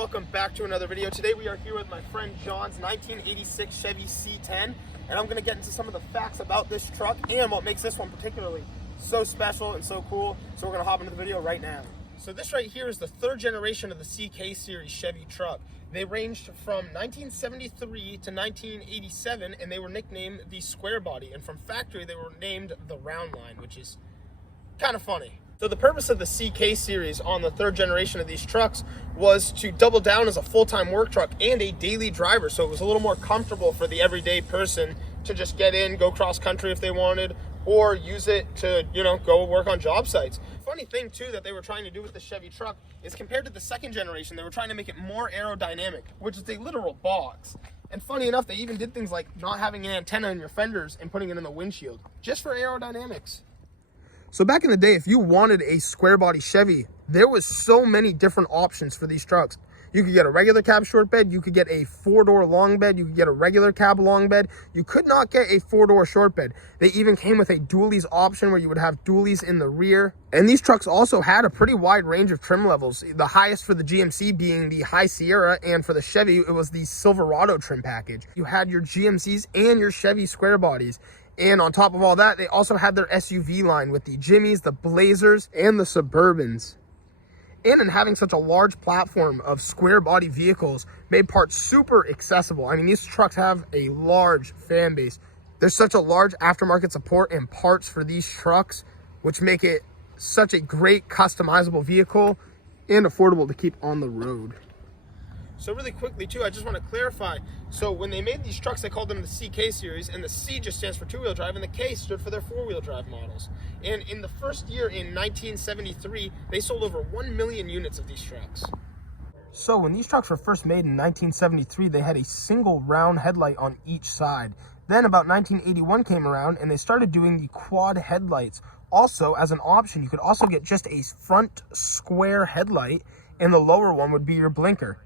welcome back to another video. Today we are here with my friend John's 1986 Chevy C10, and I'm going to get into some of the facts about this truck and what makes this one particularly so special and so cool. So we're going to hop into the video right now. So this right here is the third generation of the CK series Chevy truck. They ranged from 1973 to 1987, and they were nicknamed the Square Body, and from factory they were named the Round Line, which is kind of funny. So the purpose of the CK series on the third generation of these trucks was to double down as a full-time work truck and a daily driver. So it was a little more comfortable for the everyday person to just get in, go cross country if they wanted, or use it to, go work on job sites. Funny thing too that they were trying to do with the Chevy truck is compared to the second generation, they were trying to make it more aerodynamic, which is a literal box. And funny enough, they even did things like not having an antenna in your fenders and putting it in the windshield, just for aerodynamics. So back in the day, if you wanted a square body Chevy, there was so many different options for these trucks. You could get a regular cab short bed, you could get a four-door long bed, you could get a regular cab long bed. You could not get a four-door short bed. They even came with a dualies option where you would have dualies in the rear. And these trucks also had a pretty wide range of trim levels. The highest for the GMC being the High Sierra, and for the Chevy, it was the Silverado trim package. You had your GMCs and your Chevy square bodies. And on top of all that, they also had their SUV line with the Jimmys, the Blazers, and the Suburbans. And in having such a large platform of square body vehicles made parts super accessible. I mean, these trucks have a large fan base. There's such a large aftermarket support and parts for these trucks, which make it such a great customizable vehicle and affordable to keep on the road. So really quickly too, I just want to clarify. So when they made these trucks, they called them the CK series, and the C just stands for two-wheel drive, and the K stood for their four-wheel drive models. And in the first year in 1973, they sold over 1 million units of these trucks. So when these trucks were first made in 1973, they had a single round headlight on each side. Then about 1981 came around, and they started doing the quad headlights. Also, as an option, you could also get just a front square headlight, and the lower one would be your blinker.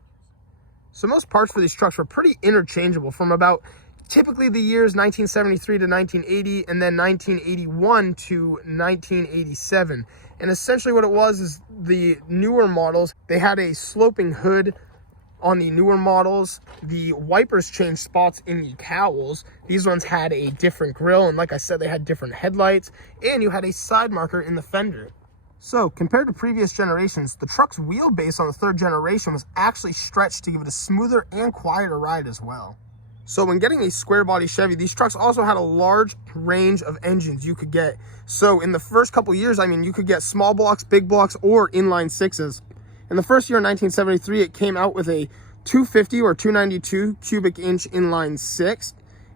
So most parts for these trucks were pretty interchangeable from about typically the years 1973 to 1980 and then 1981 to 1987. And essentially what it was is the newer models, they had a sloping hood on the newer models. The wipers changed spots in the cowls. These ones had a different grille, and like I said, they had different headlights, and you had a side marker in the fender. So, compared to previous generations, the truck's wheelbase on the third generation was actually stretched to give it a smoother and quieter ride as well. So when getting a square body Chevy, these trucks also had a large range of engines you could get. So in the first couple years, you could get small blocks, big blocks, or inline sixes. In the first year in 1973, it came out with a 250 or 292 cubic inch inline six,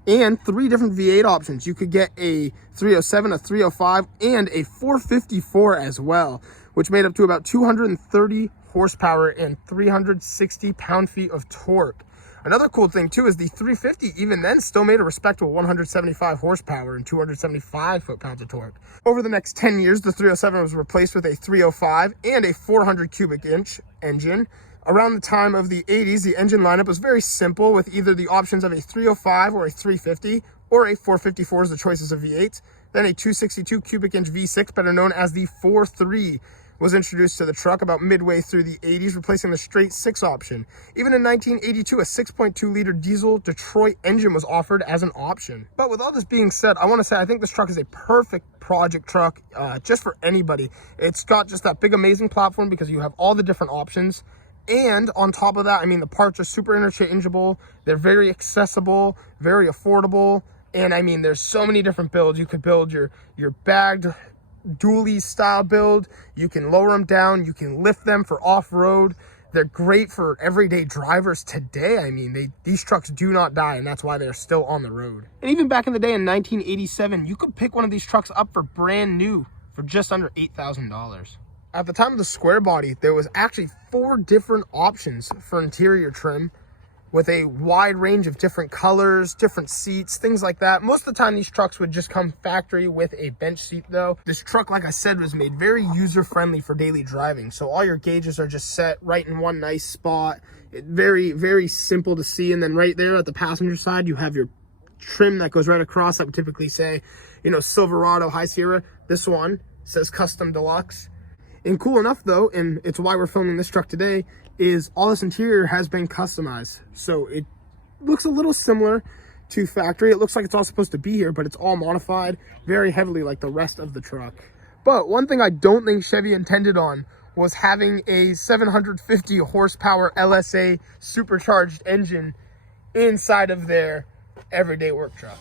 and 3 different V8 options. You could get a 307, a 305, and a 454 as well, which made up to about 230 horsepower and 360 pound-feet of torque. Another cool thing too is the 350 even then still made a respectable 175 horsepower and 275 foot-pounds of torque. Over the next 10 years, the 307 was replaced with a 305 and a 400 cubic inch engine. Around the time of the 80s, the engine lineup was very simple, with either the options of a 305 or a 350, or a 454 as the choices of V8s. Then a 262 cubic inch V6, better known as the 4.3, was introduced to the truck about midway through the 80s, replacing the straight 6 option. Even in 1982, a 6.2 liter diesel Detroit engine was offered as an option. But with all this being said, I want to say I think this truck is a perfect project truck just for anybody. It's got just that big amazing platform because you have all the different options. And on top of that, the parts are super interchangeable. They're very accessible, very affordable. And there's so many different builds. You could build your bagged dually style build. You can lower them down. You can lift them for off-road. They're great for everyday drivers today. These trucks do not die, and that's why they're still on the road. And even back in the day in 1987, you could pick one of these trucks up for brand new for just under $8,000. At the time of the square body, there was actually 4 different options for interior trim with a wide range of different colors, different seats, things like that. Most of the time, these trucks would just come factory with a bench seat though. This truck, like I said, was made very user-friendly for daily driving. So all your gauges are just set right in one nice spot. Very, very simple to see. And then right there at the passenger side, you have your trim that goes right across. That would typically say, Silverado, High Sierra. This one says Custom Deluxe. And cool enough though, and it's why we're filming this truck today, is all this interior has been customized. So it looks a little similar to factory. It looks like it's all supposed to be here, but it's all modified very heavily like the rest of the truck. But one thing I don't think Chevy intended on was having a 750 horsepower LSA supercharged engine inside of their everyday work truck.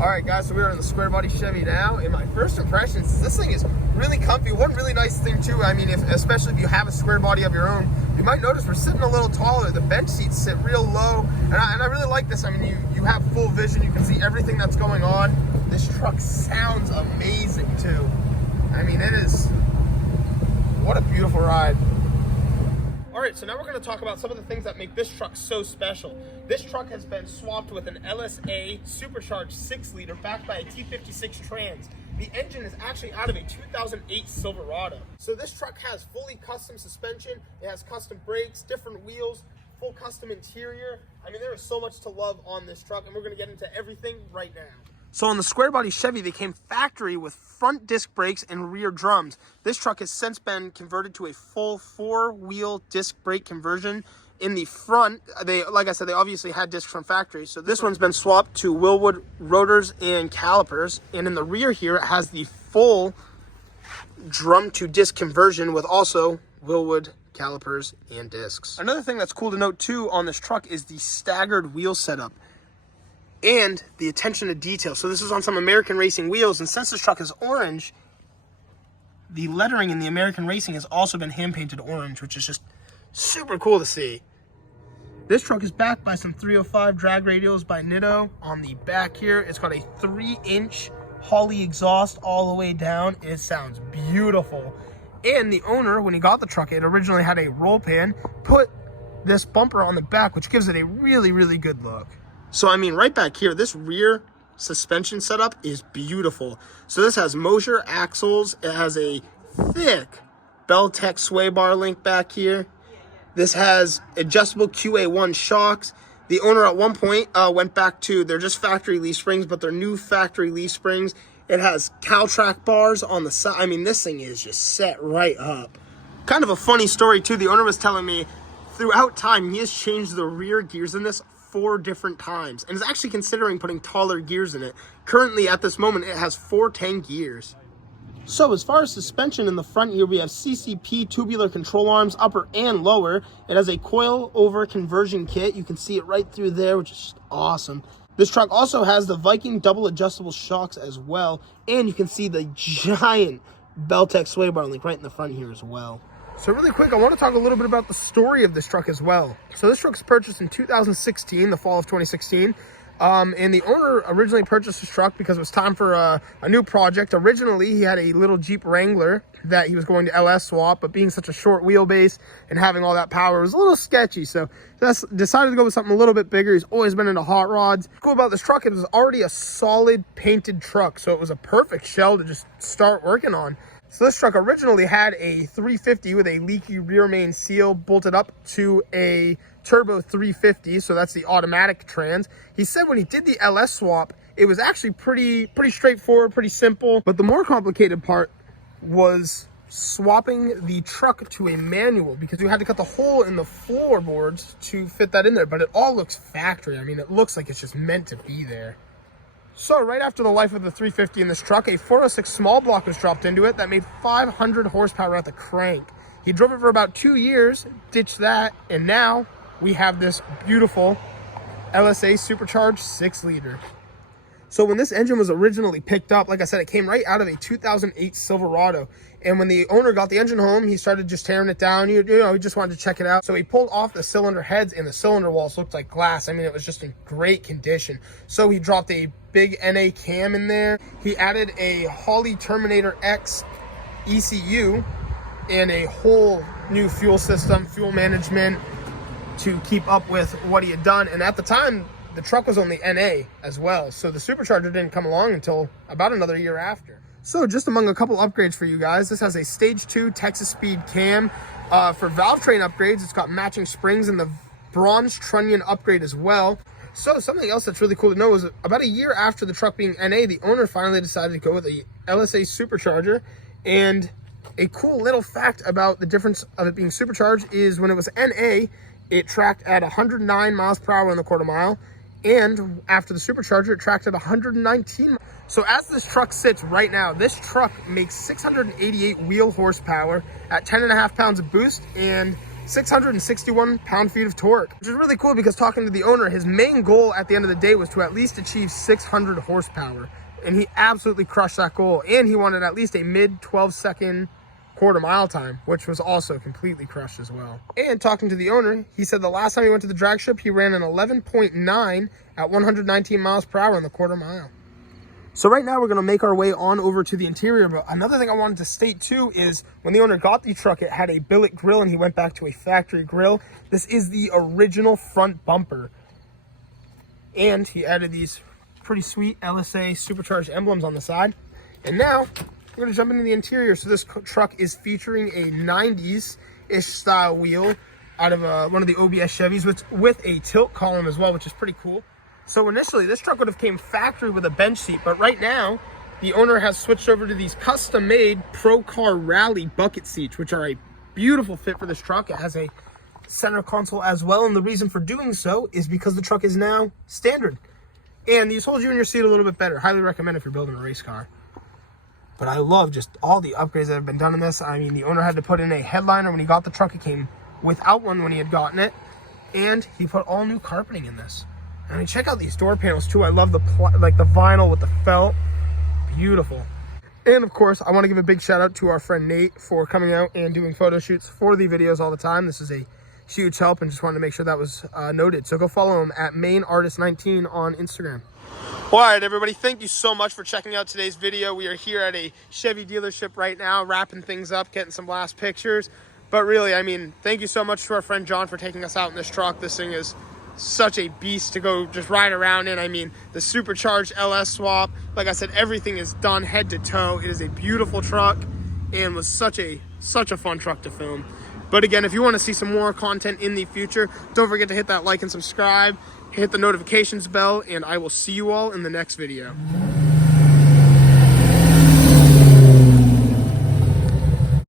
Alright guys, so we are in the square body Chevy now, and my first impressions is this thing is really comfy. One really nice thing too, I mean, especially if you have a square body of your own, you might notice we're sitting a little taller. The bench seats sit real low, and I really like this. I mean, you have full vision, you can see everything that's going on. This truck sounds amazing too. I mean, it is, what a beautiful ride. Alright, so now we're going to talk about some of the things that make this truck so special. This truck has been swapped with an LSA supercharged 6-liter backed by a T56 trans. The engine is actually out of a 2008 Silverado. So this truck has fully custom suspension, it has custom brakes, different wheels, full custom interior. I mean, there is so much to love on this truck, and we're going to get into everything right now. So on the square body Chevy, they came factory with front disc brakes and rear drums. This truck has since been converted to a full 4-wheel disc brake conversion. In the front, like I said, they obviously had discs from factory. So this one's been swapped to Willwood rotors and calipers. And in the rear here, it has the full drum to disc conversion with also Willwood calipers and discs. Another thing that's cool to note too on this truck is the staggered wheel setup and the attention to detail. So this is on some American Racing wheels, and since this truck is orange, the lettering in the American Racing has also been hand painted orange, which is just super cool to see. This truck is backed by some 305 drag radials by Nitto. On the back here, it's got a 3-inch Holley exhaust all the way down. It sounds beautiful. And the owner, when he got the truck, it originally had a roll pan, put this bumper on the back, which gives it a really, really good look. So, I mean, right back here, this rear suspension setup is beautiful. So this has Mosier axles. It has a thick Beltec sway bar link back here. This has adjustable QA1 shocks. The owner at one point went back to, they're just factory leaf springs, but they're new factory leaf springs. It has Caltrack bars on the side. I mean, this thing is just set right up. Kind of a funny story, too. The owner was telling me throughout time, he has changed the rear gears in this 4 different times and is actually considering putting taller gears in it. Currently, at this moment, it has 410 gears. So as far as suspension in the front here, we have CCP tubular control arms, upper and lower. It has a coil-over conversion kit. You can see it right through there, which is just awesome. This truck also has the Viking double adjustable shocks as well, and you can see the giant Beltec sway bar link right in the front here as well. So really quick, I want to talk a little bit about the story of this truck as well. So this truck was purchased in 2016, the fall of 2016. And the owner originally purchased this truck because it was time for a new project. Originally, he had a little Jeep Wrangler that he was going to LS swap, but being such a short wheelbase and having all that power was a little sketchy. So that's decided to go with something a little bit bigger. He's always been into hot rods. Cool about this truck, it was already a solid painted truck. So it was a perfect shell to just start working on. So this truck originally had a 350 with a leaky rear main seal bolted up to a turbo 350, so that's the automatic trans. He said when he did the LS swap, it was actually pretty straightforward, pretty simple. But the more complicated part was swapping the truck to a manual, because you had to cut the hole in the floorboards to fit that in there. But it all looks factory. I mean, it looks like it's just meant to be there. So right after the life of the 350 in this truck, a 406 small block was dropped into it that made 500 horsepower at the crank. He drove it for about 2 years, ditched that, and now we have this beautiful LSA supercharged 6-liter. So when this engine was originally picked up, like I said, it came right out of a 2008 Silverado. And when the owner got the engine home, he started just tearing it down. You know, he just wanted to check it out. So he pulled off the cylinder heads, and the cylinder walls looked like glass. I mean, it was just in great condition. So he dropped a big NA cam in there. He added a Holley Terminator X ECU and a whole new fuel system, fuel management to keep up with what he had done. And at the time, the truck was only NA as well. So the supercharger didn't come along until about another year after. So just among a couple upgrades for you guys, this has a Stage 2 Texas Speed cam. For valve train upgrades, it's got matching springs and the bronze trunnion upgrade as well. So something else that's really cool to know is about a year after the truck being NA, the owner finally decided to go with a LSA supercharger. And a cool little fact about the difference of it being supercharged is when it was NA, it tracked at 109 miles per hour in the quarter mile. And after the supercharger, it tracked at 119. So as this truck sits right now, this truck makes 688 wheel horsepower at 10.5 pounds of boost and 661 pound-feet of torque, which is really cool because talking to the owner, his main goal at the end of the day was to at least achieve 600 horsepower. And he absolutely crushed that goal. And he wanted at least a mid 12-second quarter mile time, which was also completely crushed as well. And talking to the owner, he said the last time he went to the drag strip, he ran an 11.9 at 119 miles per hour in the quarter mile. So right now we're going to make our way on over to the interior. But another thing I wanted to state too is when the owner got the truck, it had a billet grill and he went back to a factory grill. This is the original front bumper. And he added these pretty sweet LSA supercharged emblems on the side. And now we're going to jump into the interior. So this truck is featuring a 90s-ish style wheel out of one of the OBS Chevys with a tilt column as well, which is pretty cool. So initially, this truck would have came factory with a bench seat, but right now, the owner has switched over to these custom-made Pro Car Rally bucket seats, which are a beautiful fit for this truck. It has a center console as well, and the reason for doing so is because the truck is now standard. And these hold you in your seat a little bit better. Highly recommend if you're building a race car. But I love just all the upgrades that have been done in this. I mean, the owner had to put in a headliner when he got the truck. It came without one when he had gotten it. And he put all new carpeting in this. I mean, check out these door panels too. I love the vinyl with the felt. Beautiful. And of course, I want to give a big shout out to our friend Nate for coming out and doing photo shoots for the videos all the time. This is a huge help and just wanted to make sure that was noted. So go follow him at mainartist19 on Instagram. All right, everybody, thank you so much for checking out today's video. We are here at a Chevy dealership right now, wrapping things up, getting some last pictures. But really, I mean, thank you so much to our friend John for taking us out in this truck. This thing is such a beast to go just ride around in. I mean, the Supercharged LS swap, like I said, everything is done head to toe. It is a beautiful truck and was such a fun truck to film. But again, if you want to see some more content in the future, don't forget to hit that like and subscribe, hit the notifications bell, and I will see you all in the next video.